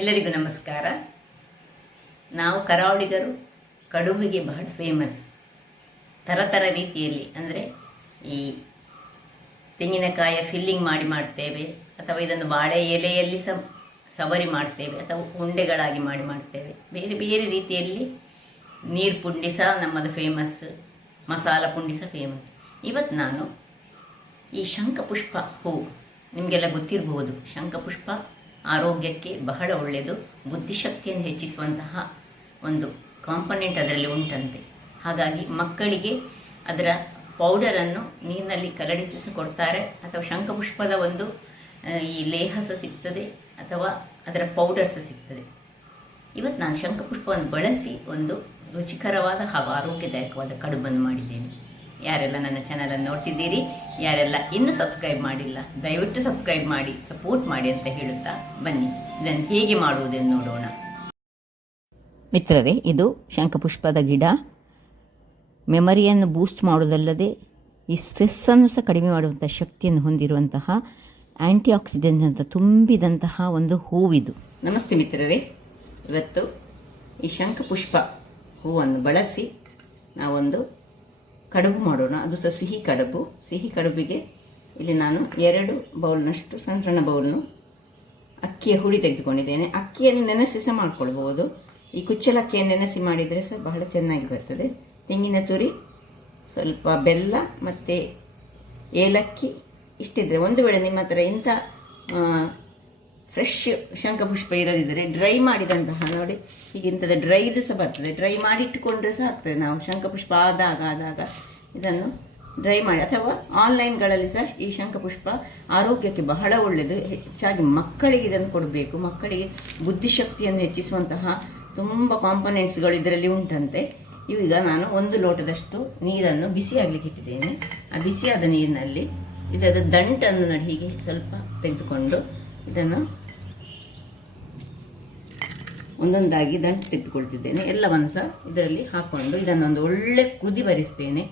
ಎಲ್ಲರಿಗೂ ನಮಸ್ಕಾರ. ನಾವು ಕರಾವಳಿಗರು ಕಡುಬಿಗೆ ಬಹಳ ಫೇಮಸ್. ಥರ ರೀತಿಯಲ್ಲಿ ಅಂದರೆ ಈ ತೆಂಗಿನಕಾಯ ಫಿಲ್ಲಿಂಗ್ ಮಾಡಿ ಮಾಡ್ತೇವೆ, ಅಥವಾ ಇದನ್ನು ಬಾಳೆ ಎಲೆಯಲ್ಲಿ ಸವರಿ ಮಾಡ್ತೇವೆ, ಅಥವಾ ಉಂಡೆಗಳಾಗಿ ಮಾಡ್ತೇವೆ. ಬೇರೆ ಬೇರೆ ರೀತಿಯಲ್ಲಿ ನೀರು ಪುಂಡಿ ಸಹ ನಮ್ಮದು ಫೇಮಸ್, ಮಸಾಲ ಪುಂಡಿ ಸಹ ಫೇಮಸ್. ಇವತ್ತು ನಾನು ಈ ಶಂಖಪುಷ್ಪ ಹೂವು, ನಿಮಗೆಲ್ಲ ಗೊತ್ತಿರಬಹುದು, ಶಂಖಪುಷ್ಪ ಆರೋಗ್ಯಕ್ಕೆ ಬಹಳ ಒಳ್ಳೆಯದು, ಬುದ್ಧಿಶಕ್ತಿಯನ್ನು ಹೆಚ್ಚಿಸುವಂತಹ ಒಂದು ಕಾಂಪೊನೆಂಟ್ ಅದರಲ್ಲಿ ಉಂಟಂತೆ. ಹಾಗಾಗಿ ಮಕ್ಕಳಿಗೆ ಅದರ ಪೌಡರನ್ನು ನೀರಿನಲ್ಲಿ ಕಲಡಿಸಿ ಕೊಡ್ತಾರೆ, ಅಥವಾ ಶಂಖಪುಷ್ಪದ ಒಂದು ಈ ಲೇಹ ಸಹ ಸಿಗ್ತದೆ, ಅಥವಾ ಅದರ ಪೌಡರ್ ಸಹ ಸಿಗ್ತದೆ. ಇವತ್ತು ನಾನು ಶಂಖಪುಷ್ಪವನ್ನು ಬಳಸಿ ಒಂದು ರುಚಿಕರವಾದ ಹಾಗೂ ಆರೋಗ್ಯದಾಯಕವಾದ ಕಡುಬನ್ನು ಮಾಡಿದ್ದೇನೆ. ಯಾರೆಲ್ಲ ನನ್ನ ಚಾನಲನ್ನು ನೋಡ್ತಿದ್ದೀರಿ, ಯಾರೆಲ್ಲ ಇನ್ನೂ ಸಬ್ಸ್ಕ್ರೈಬ್ ಮಾಡಿಲ್ಲ, ದಯವಿಟ್ಟು ಸಬ್ಸ್ಕ್ರೈಬ್ ಮಾಡಿ, ಸಪೋರ್ಟ್ ಮಾಡಿ ಅಂತ ಹೇಳುತ್ತಾ ಬನ್ನಿ ಇದನ್ನು ಹೇಗೆ ಮಾಡುವುದೆಂದು ನೋಡೋಣ. ಮಿತ್ರರೇ, ಇದು ಶಂಖಪುಷ್ಪದ ಗಿಡ. ಮೆಮರಿಯನ್ನು ಬೂಸ್ಟ್ ಮಾಡುವುದಲ್ಲದೆ ಈ ಸ್ಟ್ರೆಸ್ಸನ್ನು ಸಹ ಕಡಿಮೆ ಮಾಡುವಂಥ ಶಕ್ತಿಯನ್ನು ಹೊಂದಿರುವಂತಹ ಆ್ಯಂಟಿ ಆಕ್ಸಿಡೆಂಟ್ ಅಂತ ತುಂಬಿದಂತಹ ಒಂದು ಹೂವಿದು. ನಮಸ್ತೆ ಮಿತ್ರರೇ, ಇವತ್ತು ಈ ಶಂಖಪುಷ್ಪ ಹೂವನ್ನು ಬಳಸಿ ನಾವೊಂದು ಕಡುಬು ಮಾಡೋಣ. ಅದು ಸಹ ಸಿಹಿ ಕಡುಬು. ಸಿಹಿ ಕಡುಬಿಗೆ ಇಲ್ಲಿ ನಾನು 2 ಬೌಲ್ನಷ್ಟು ಸಣ್ಣ ಬೌಲ್ನು ಅಕ್ಕಿಯ ಹುಡಿ ತೆಗೆದುಕೊಂಡಿದ್ದೇನೆ. ಅಕ್ಕಿಯನ್ನು ನೆನೆಸಿ ಸಹ ಮಾಡ್ಕೊಳ್ಬೋದು. ಈ ಕುಚ್ಚಲಕ್ಕಿಯನ್ನು ನೆನೆಸಿ ಮಾಡಿದರೆ ಸಹ ಬಹಳ ಚೆನ್ನಾಗಿ ಬರ್ತದೆ. ತೆಂಗಿನ ತುರಿ, ಸ್ವಲ್ಪ ಬೆಲ್ಲ ಮತ್ತು ಏಲಕ್ಕಿ ಇಷ್ಟಿದ್ರೆ, ಒಂದು ವೇಳೆ ನಿಮ್ಮ ಹತ್ರ ಇಂಥ ಫ್ರೆಶ್ ಶಂಖಪುಷ್ಪ ಇರೋದಿದ್ದರೆ ಡ್ರೈ ಮಾಡಿದಂತಹ, ನೋಡಿ ಈಗ ಇಂಥದ್ದು ಡ್ರೈದು ಸಹ ಬರ್ತದೆ, ಡ್ರೈ ಮಾಡಿ ಇಟ್ಟುಕೊಂಡ್ರೆ ಸಹ ಆಗ್ತದೆ. ನಾವು ಶಂಖಪುಷ್ಪ ಆದಾಗ ಇದನ್ನು ಡ್ರೈ ಮಾಡಿ, ಅಥವಾ ಆನ್ಲೈನ್ಗಳಲ್ಲಿ ಸಹ ಈ ಶಂಖಪುಷ್ಪ ಆರೋಗ್ಯಕ್ಕೆ ಬಹಳ ಒಳ್ಳೆಯದು. ಹೆಚ್ಚಾಗಿ ಮಕ್ಕಳಿಗೆ ಇದನ್ನು ಕೊಡಬೇಕು. ಮಕ್ಕಳಿಗೆ ಬುದ್ಧಿಶಕ್ತಿಯನ್ನು ಹೆಚ್ಚಿಸುವಂತಹ ತುಂಬ ಕಾಂಪೊನೆಂಟ್ಸ್ಗಳು ಇದರಲ್ಲಿ ಉಂಟಂತೆ. ಈಗ ನಾನು 1 ಲೋಟದಷ್ಟು ನೀರನ್ನು ಬಿಸಿ ಆಗಲಿಕ್ಕೆ ಇಟ್ಟಿದ್ದೇನೆ. ಆ ಬಿಸಿಯಾದ ನೀರಿನಲ್ಲಿ ಇದರ ದಂಟನ್ನು ನೋಡಿ ಹೀಗೆ ಸ್ವಲ್ಪ ತೆಗೆದುಕೊಂಡು ಇದನ್ನು ಒಂದೊಂದಾಗಿ ದಂಟು ತೆಗೆದುಕೊಳ್ತಿದ್ದೇನೆ. ಎಲ್ಲವನ್ನು ಸಹ ಇದರಲ್ಲಿ ಹಾಕ್ಕೊಂಡು ಇದನ್ನೊಂದು ಒಳ್ಳೆ ಕುದಿ ಬರಿಸ್ತೇನೆ.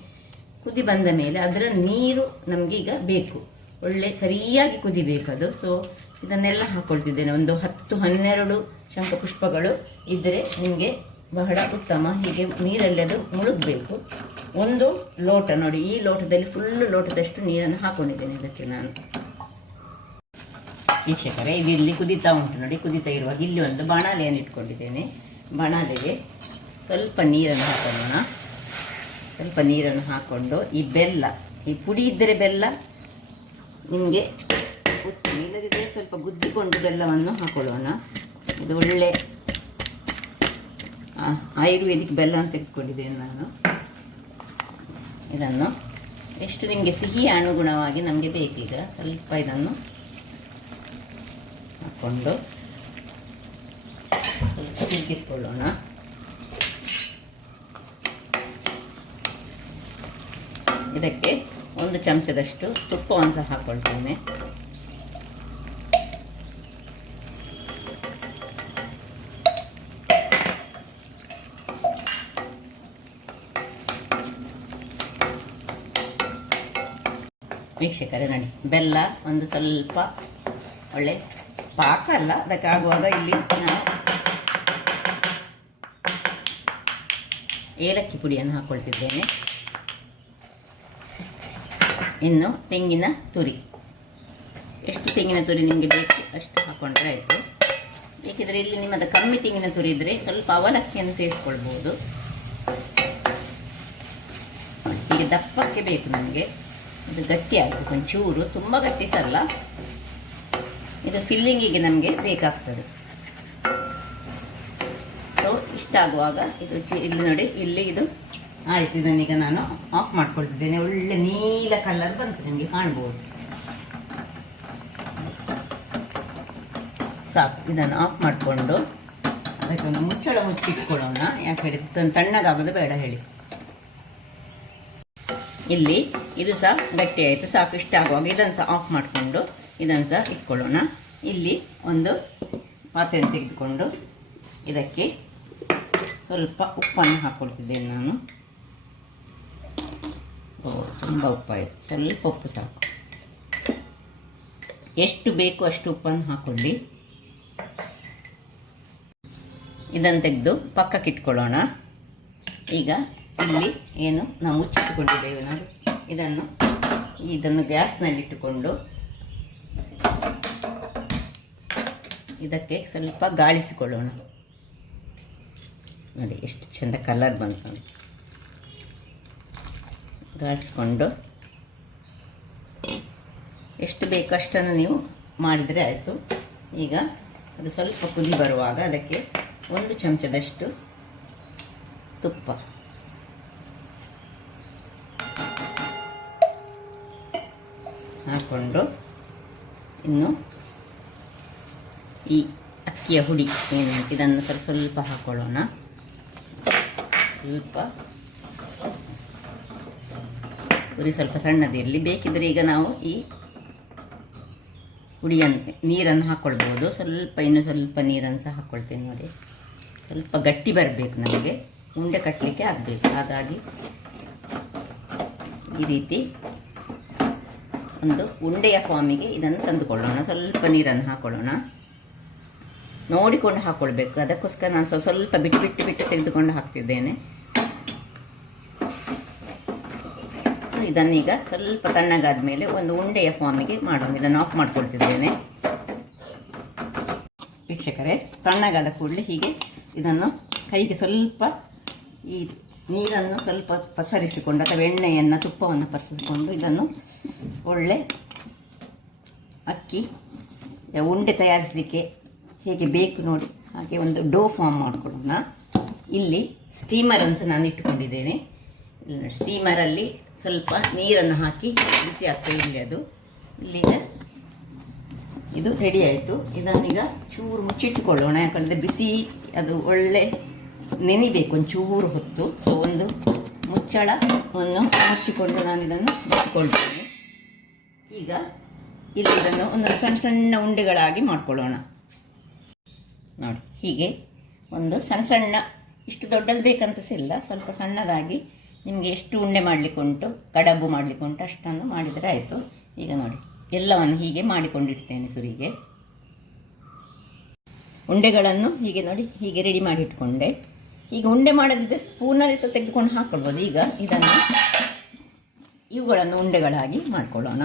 ಕುದಿ ಬಂದ ಮೇಲೆ ಅದರ ನೀರು ನಮಗೆ ಈಗ ಬೇಕು, ಒಳ್ಳೆ ಸರಿಯಾಗಿ ಕುದಿಬೇಕದು. ಸೊ ಇದನ್ನೆಲ್ಲ ಹಾಕ್ಕೊಳ್ತಿದ್ದೇನೆ. ಒಂದು 10-12 ಶಂಖಪುಷ್ಪಗಳು ಇದ್ದರೆ ನಿಮಗೆ ಬಹಳ ಉತ್ತಮ. ಹೀಗೆ ನೀರಲ್ಲಿ ಅದು ಮುಳುಗಬೇಕು. 1 ಲೋಟ ನೋಡಿ, ಈ ಲೋಟದಲ್ಲಿ ಫುಲ್ ಲೋಟದಷ್ಟು ನೀರನ್ನು ಹಾಕ್ಕೊಂಡಿದ್ದೇನೆ ಇದಕ್ಕೆ ನಾನು. ವೀಕ್ಷಕರೇ, ಇದು ಇಲ್ಲಿ ಕುದೀತಾ ಉಂಟು ನೋಡಿ. ಕುದೀತಾ ಇರುವಾಗ ಇಲ್ಲಿ ಒಂದು ಬಾಣಲೆಯನ್ನು ಇಟ್ಕೊಂಡಿದ್ದೇನೆ. ಬಾಣಲೆಗೆ ಸ್ವಲ್ಪ ನೀರನ್ನು ಹಾಕೋಣ. ಸ್ವಲ್ಪ ನೀರನ್ನು ಹಾಕ್ಕೊಂಡು ಈ ಬೆಲ್ಲ, ಈ ಪುಡಿ ಇದ್ದರೆ ಬೆಲ್ಲ ನಿಮಗೆ ಇಲ್ಲದಿದ್ದರೆ ಸ್ವಲ್ಪ ಗುದ್ದಿಕೊಂಡು ಬೆಲ್ಲವನ್ನು ಹಾಕೊಳ್ಳೋಣ. ಇದು ಒಳ್ಳೆ ಆಯುರ್ವೇದಿಕ್ ಬೆಲ್ಲ ಅಂತ ತೆಗೆದುಕೊಂಡಿದ್ದೇನೆ ನಾನು. ಇದನ್ನು ಎಷ್ಟು ನಿಮಗೆ ಸಿಹಿ ಅನುಗುಣವಾಗಿ ನಮಗೆ ಬೇಕೀಗ ಸ್ವಲ್ಪ ಇದನ್ನು ಹಾಕ್ಕೊಂಡು ಸ್ವಲ್ಪ ತಿರುಗಿಸ್ಕೊಳ್ಳೋಣ. ಇದಕ್ಕೆ 1 ಚಮಚದಷ್ಟು ತುಪ್ಪವನ್ನು ಸಹ ಹಾಕ್ಕೊಳ್ತೇನೆ. ವೀಕ್ಷಕರೇ ನೋಡಿ, ಬೆಲ್ಲ ಒಂದು ಸ್ವಲ್ಪ ಒಳ್ಳೆ ಪಾಕ ಅಲ್ಲ, ಅದಕ್ಕಾಗುವಾಗ ಇಲ್ಲಿ ನಾವು ಏಲಕ್ಕಿ ಪುಡಿಯನ್ನು ಹಾಕ್ಕೊಳ್ತಿದ್ದೇನೆ. ಇನ್ನು ತೆಂಗಿನ ತುರಿ, ಎಷ್ಟು ತೆಂಗಿನ ತುರಿ ನಿಮಗೆ ಬೇಕು ಅಷ್ಟು ಹಾಕ್ಕೊಂಡ್ರೆ ಆಯಿತು. ಬೇಕಿದ್ರೆ ಇಲ್ಲಿ ನಿಮ್ಮದು ಕಮ್ಮಿ ತೆಂಗಿನ ತುರಿ ಇದ್ದರೆ ಸ್ವಲ್ಪ ಅವಲಕ್ಕಿಯನ್ನು ಸೇರಿಸ್ಕೊಳ್ಬೋದು. ಹೀಗೆ ದಪ್ಪಕ್ಕೆ ಬೇಕು ನಮಗೆ. ಇದು ಗಟ್ಟಿ ಆಗಬೇಕು ಒಂಚೂರು, ತುಂಬ ಗಟ್ಟಿ ಸಲ್ಲ. ಇದು ಫಿಲ್ಲಿಂಗಿಗೆ ನಮಗೆ ಬೇಕಾಗ್ತದೆ. ಸೊ ಇಷ್ಟಾಗುವಾಗ ಇದು ಇಲ್ಲಿ ನೋಡಿ, ಇಲ್ಲಿ ಇದು ಆಯಿತು. ಇದನ್ನೀಗ ನಾನು ಆಫ್ ಮಾಡ್ಕೊಳ್ತಿದ್ದೇನೆ. ಒಳ್ಳೆ ನೀಲ ಕಲರ್ ಬಂತು, ನಿಮಗೆ ಕಾಣ್ಬೋದು. ಸಾಕು, ಇದನ್ನು ಆಫ್ ಮಾಡಿಕೊಂಡು ಅದಕ್ಕೆ ಒಂದು ಮುಚ್ಚಳ ಮುಚ್ಚಿಟ್ಕೊಳ್ಳೋಣ. ಯಾಕೆ ಹೇಳಿ ತಣ್ಣಗಾಗೋದು ಬೇಡ ಹೇಳಿ. ಇಲ್ಲಿ ಇದು ಸಹ ಗಟ್ಟಿ ಆಯಿತು, ಸಾಕು. ಇಷ್ಟ ಆಗುವಾಗ ಇದನ್ನು ಸಹ ಆಫ್ ಮಾಡಿಕೊಂಡು ಇದನ್ನು ಸಹ ಇಟ್ಕೊಳ್ಳೋಣ. ಇಲ್ಲಿ ಒಂದು ಪಾತ್ರೆಯನ್ನು ತೆಗೆದುಕೊಂಡು ಇದಕ್ಕೆ ಸ್ವಲ್ಪ ಉಪ್ಪನ್ನು ಹಾಕ್ಕೊಳ್ತಿದ್ದೇನೆ ನಾನು. ತುಂಬ ಉಪ್ಪಾಯಿತು, ಸ್ವಲ್ಪ ಉಪ್ಪು ಸಾಕು. ಎಷ್ಟು ಬೇಕು ಅಷ್ಟು ಉಪ್ಪನ್ನು ಹಾಕ್ಕೊಳ್ಳಿ. ಇದನ್ನು ತೆಗೆದು ಪಕ್ಕಕ್ಕೆ ಇಟ್ಕೊಳ್ಳೋಣ. ಈಗ ಇಲ್ಲಿ ಏನು ನಾವು ಮುಚ್ಚಿಟ್ಟುಕೊಂಡಿದ್ದೇವೆ ನೋಡಿ, ಇದನ್ನು ಗ್ಯಾಸ್ನಲ್ಲಿಟ್ಟುಕೊಂಡು ಇದಕ್ಕೆ ಸ್ವಲ್ಪ ಗಾಳಿಸಿಕೊಳ್ಳೋಣ. ನೋಡಿ ಎಷ್ಟು ಚೆಂದ ಕಲರ್ ಬಂತು ನೋಡಿ. ಗಾಳಿಸ್ಕೊಂಡು ಎಷ್ಟು ಬೇಕು ಅಷ್ಟನ್ನು ನೀವು ಮಾಡಿದರೆ ಆಯಿತು. ಈಗ ಅದು ಸ್ವಲ್ಪ ಕುದಿ ಬರುವಾಗ ಅದಕ್ಕೆ 1 ಚಮಚದಷ್ಟು ತುಪ್ಪ, ಹಾಕ್ಕೊಂಡು ಇನ್ನು ಈ ಅಕ್ಕಿಯ ಹುಡಿ ಏನು ಇದನ್ನು ಸ್ವಲ್ಪ ಹಾಕ್ಕೊಳ್ಳೋಣ. ಸ್ವಲ್ಪ ಉರಿ ಸ್ವಲ್ಪ ಸಣ್ಣದಿರಲಿ. ಬೇಕಿದ್ರೆ ಈಗ ನಾವು ಈ ಹುಡಿಯನ್ನು ನೀರನ್ನು ಹಾಕ್ಕೊಳ್ಬೋದು. ಇನ್ನೂ ಸ್ವಲ್ಪ ನೀರನ್ನು ಸಹ ಹಾಕ್ಕೊಳ್ತೇನೆ ನೋಡಿ. ಸ್ವಲ್ಪ ಗಟ್ಟಿ ಬರಬೇಕು, ನಮಗೆ ಉಂಡೆ ಕಟ್ಟಲಿಕ್ಕೆ ಆಗಬೇಕು. ಹಾಗಾಗಿ ಈ ರೀತಿ ಒಂದು ಉಂಡೆಯ ಫಾರ್ಮಿಗೆ ಇದನ್ನು ತಂದುಕೊಳ್ಳೋಣ. ಸ್ವಲ್ಪ ನೀರನ್ನು ಹಾಕ್ಕೊಳ್ಳೋಣ, ನೋಡಿಕೊಂಡು ಹಾಕ್ಕೊಳ್ಬೇಕು. ಅದಕ್ಕೋಸ್ಕರ ನಾನು ಸ್ವಲ್ಪ ಬಿಟ್ಟು ತೆಗೆದುಕೊಂಡು ಹಾಕ್ತಿದ್ದೇನೆ. ಇದನ್ನೀಗ ಸ್ವಲ್ಪ ತಣ್ಣಗಾದ ಮೇಲೆ ಒಂದು ಉಂಡೆಯ ಫಾರ್ಮಿಗೆ ಮಾಡೋಣ. ಇದನ್ನು ಆಫ್ ಮಾಡ್ಕೊಳ್ತಿದ್ದೇನೆ. ವೀಕ್ಷಕರೇ, ತಣ್ಣಗಾದ ಕೂಡಲೇ ಹೀಗೆ ಇದನ್ನು ಕೈಗೆ ಸ್ವಲ್ಪ ಈ ನೀರನ್ನು ಸ್ವಲ್ಪ ಪಸರಿಸಿಕೊಂಡು ಅಥವಾ ಎಣ್ಣೆಯನ್ನು ತುಪ್ಪವನ್ನು ಪಸರಿಸಿಕೊಂಡು ಇದನ್ನು ಒಳ್ಳೆ ಅಕ್ಕಿ ಉಂಡೆ ತಯಾರಿಸಲಿಕ್ಕೆ ಹೇಗೆ ಬೇಕು ನೋಡಿ ಹಾಗೆ ಒಂದು ಡೋ ಫಾರ್ಮ್ ಮಾಡಿಕೊಳ್ಳೋಣ. ಇಲ್ಲಿ ಸ್ಟೀಮರನ್ನು ನಾನು ಇಟ್ಟುಕೊಂಡಿದ್ದೇನೆ. ಸ್ಟೀಮರಲ್ಲಿ ಸ್ವಲ್ಪ ನೀರನ್ನು ಹಾಕಿ ಬಿಸಿ ಆಗ್ತಾ ಇಲ್ಲಿ ಅದು ಇಲ್ಲಿಗ ಇದು ರೆಡಿ ಆಯಿತು. ಇದನ್ನೀಗ ಚೂರು ಮುಚ್ಚಿಟ್ಟುಕೊಳ್ಳೋಣ, ಯಾಕಂದರೆ ಬಿಸಿ ಅದು ಒಳ್ಳೆ ನೆನಿಬೇಕು ಒಂಚೂರು ಹೊತ್ತು. ಸೊ ಒಂದು ಮುಚ್ಚಳವನ್ನು ಮುಚ್ಚಿಕೊಂಡು ನಾನು ಇದನ್ನು ಮುಚ್ಚಿಕೊಳ್ತೇನೆ. ಈಗ ಇಲ್ಲಿ ಇದನ್ನು ಒಂದು ಸಣ್ಣ ಸಣ್ಣ ಉಂಡೆಗಳಾಗಿ ಮಾಡ್ಕೊಳ್ಳೋಣ ನೋಡಿ. ಹೀಗೆ ಒಂದು ಸಣ್ಣ ಇಷ್ಟು ದೊಡ್ಡದು ಬೇಕಂತ ಇಲ್ಲ, ಸ್ವಲ್ಪ ಸಣ್ಣದಾಗಿ ನಿಮಗೆ ಎಷ್ಟು ಉಂಡೆ ಮಾಡಲಿಕ್ಕೆ ಉಂಟು, ಕಡಬು ಮಾಡಲಿಕ್ಕೆ ಉಂಟು ಅಷ್ಟನ್ನು ಮಾಡಿದರೆ ಆಯಿತು. ಈಗ ನೋಡಿ ಎಲ್ಲವನ್ನು ಹೀಗೆ ಮಾಡಿಕೊಂಡಿಡ್ತೇನೆ ಸುರಿಗೆ. ಉಂಡೆಗಳನ್ನು ಹೀಗೆ ನೋಡಿ ಹೀಗೆ ರೆಡಿ ಮಾಡಿ ಇಟ್ಕೊಂಡೆ. ಈಗ ಉಂಡೆ ಮಾಡದಿದ್ದರೆ ಸ್ಪೂನಲ್ಲಿ ಸಹ ತೆಗೆದುಕೊಂಡು ಹಾಕ್ಕೊಳ್ಬೋದು. ಈಗ ಇದನ್ನು ಇವುಗಳನ್ನು ಉಂಡೆಗಳಾಗಿ ಮಾಡ್ಕೊಳ್ಳೋಣ.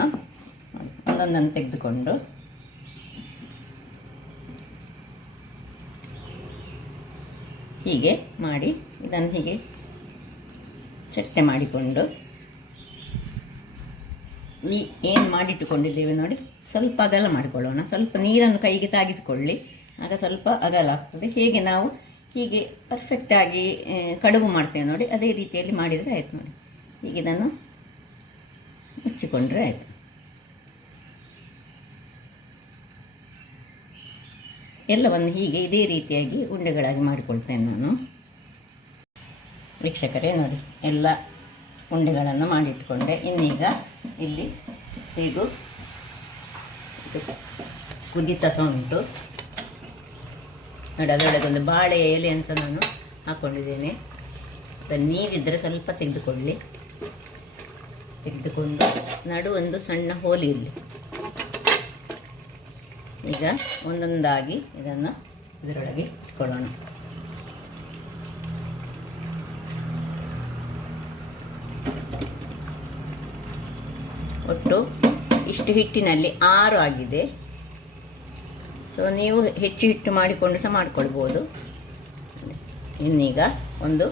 ಒಂದೊಂದನ್ನು ತೆಗೆದುಕೊಂಡು ಹೀಗೆ ಮಾಡಿ ಇದನ್ನು ಹೀಗೆ ಚಟ್ಟೆ ಮಾಡಿಕೊಂಡು ಈ ಏನು ಮಾಡಿಟ್ಟುಕೊಂಡಿದ್ದೇವೆ ನೋಡಿ ಸ್ವಲ್ಪ ಅಗಲ ಮಾಡಿಕೊಳ್ಳೋಣ. ಸ್ವಲ್ಪ ನೀರನ್ನು ಕೈಗೆ ತಾಗಿಸಿಕೊಳ್ಳಿ, ಆಗ ಸ್ವಲ್ಪ ಅಗಲ ಆಗ್ತದೆ. ಹೇಗೆ ನಾವು ಹೀಗೆ ಪರ್ಫೆಕ್ಟಾಗಿ ಕಡುಬು ಮಾಡ್ತೇವೆ ನೋಡಿ, ಅದೇ ರೀತಿಯಲ್ಲಿ ಮಾಡಿದರೆ ಆಯಿತು ನೋಡಿ. ಹೀಗೆ ಇದನ್ನು ಮುಚ್ಚಿಕೊಂಡ್ರೆ ಆಯಿತು. ಎಲ್ಲವನ್ನು ಹೀಗೆ ಇದೇ ರೀತಿಯಾಗಿ ಉಂಡೆಗಳಾಗಿ ಮಾಡಿಕೊಳ್ತೇನೆ ನಾನು. ವೀಕ್ಷಕರೇ ನೋಡಿ ಎಲ್ಲ ಉಂಡೆಗಳನ್ನು ಮಾಡಿಟ್ಕೊಂಡೆ. ಇನ್ನೀಗ ಇಲ್ಲಿ ಹೀಗೂ ಕುದೀತಾ ಸಹ ಉಂಟು ನೋಡಿ. ಅದರೊಳಗೆ ಒಂದು ಬಾಳೆ ಎಲೆಯನ್ನು ಸಹ ನಾನು ಹಾಕ್ಕೊಂಡಿದ್ದೇನೆ. ಅದನ್ನು ನೀರಿದ್ದರೆ ಸ್ವಲ್ಪ ತೆಗೆದುಕೊಂಡು ನಡು ಒಂದು ಸಣ್ಣ ಹೋಲಿ ಇರಲಿ. ಈಗ ಒಂದೊಂದಾಗಿ ಇದನ್ನು ಇದರೊಳಗೆ ಇಟ್ಕೊಳ್ಳೋಣ. ಒಟ್ಟು ಇಷ್ಟು ಹಿಟ್ಟಿನಲ್ಲಿ 6 ಆಗಿದೆ. ಸೊ ನೀವು ಹೆಚ್ಚು ಹಿಟ್ಟು ಮಾಡಿಕೊಂಡು ಸಹ ಮಾಡಿಕೊಳ್ಬೋದು. ಇನ್ನೀಗ ಒಂದು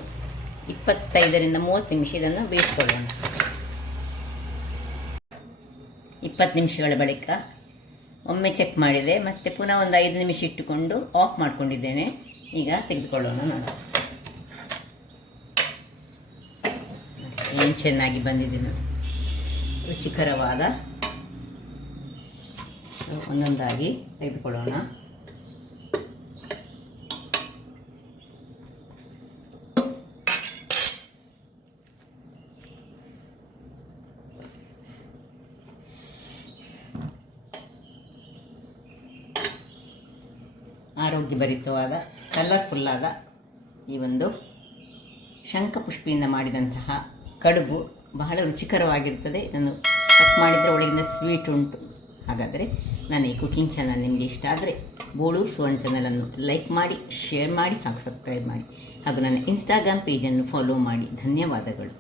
25ರಿಂದ 30 ನಿಮಿಷ ಇದನ್ನು ಬೇಯಿಸ್ಕೊಳ್ಳೋಣ. 20 ನಿಮಿಷಗಳ ಬಳಿಕ ಒಮ್ಮೆ ಚೆಕ್ ಮಾಡಿದೆ, ಮತ್ತು ಪುನಃ ಒಂದು 5 ನಿಮಿಷ ಇಟ್ಟುಕೊಂಡು ಆಫ್ ಮಾಡಿಕೊಂಡಿದ್ದೇನೆ. ಈಗ ತೆಗೆದುಕೊಳ್ಳೋಣ ನೋಡಿ. ಏನು ಚೆನ್ನಾಗಿ ಬಂದಿದೆ ನೋಡಿ, ರುಚಿಕರವಾದ. ಒಂದೊಂದಾಗಿ ತೆಗೆದುಕೊಳ್ಳೋಣ. ಆರೋಗ್ಯಭರಿತವಾದ ಕಲರ್ಫುಲ್ಲಾದ ಈ ಒಂದು ಶಂಖಪುಷ್ಪಿಯಿಂದ ಮಾಡಿದಂತಹ ಕಡುಬು ಬಹಳ ರುಚಿಕರವಾಗಿರ್ತದೆ. ಇದನ್ನು ಕಟ್ ಮಾಡಿದರೆ ಒಳಗಿಂದ ಸ್ವೀಟ್ ಉಂಟು. ಹಾಗಾದರೆ ನನ್ನ ಈ ಕುಕಿಂಗ್ ಚಾನಲ್ ನಿಮಗೆ ಇಷ್ಟ ಆದರೆ ಬೋಳೂರು ಸುವರ್ಣ ಚಾನಲನ್ನು ಲೈಕ್ ಮಾಡಿ, ಶೇರ್ ಮಾಡಿ ಹಾಗೂ ಸಬ್ಸ್ಕ್ರೈಬ್ ಮಾಡಿ ಹಾಗೂ ನನ್ನ ಇನ್ಸ್ಟಾಗ್ರಾಮ್ ಪೇಜನ್ನು ಫಾಲೋ ಮಾಡಿ. ಧನ್ಯವಾದಗಳು.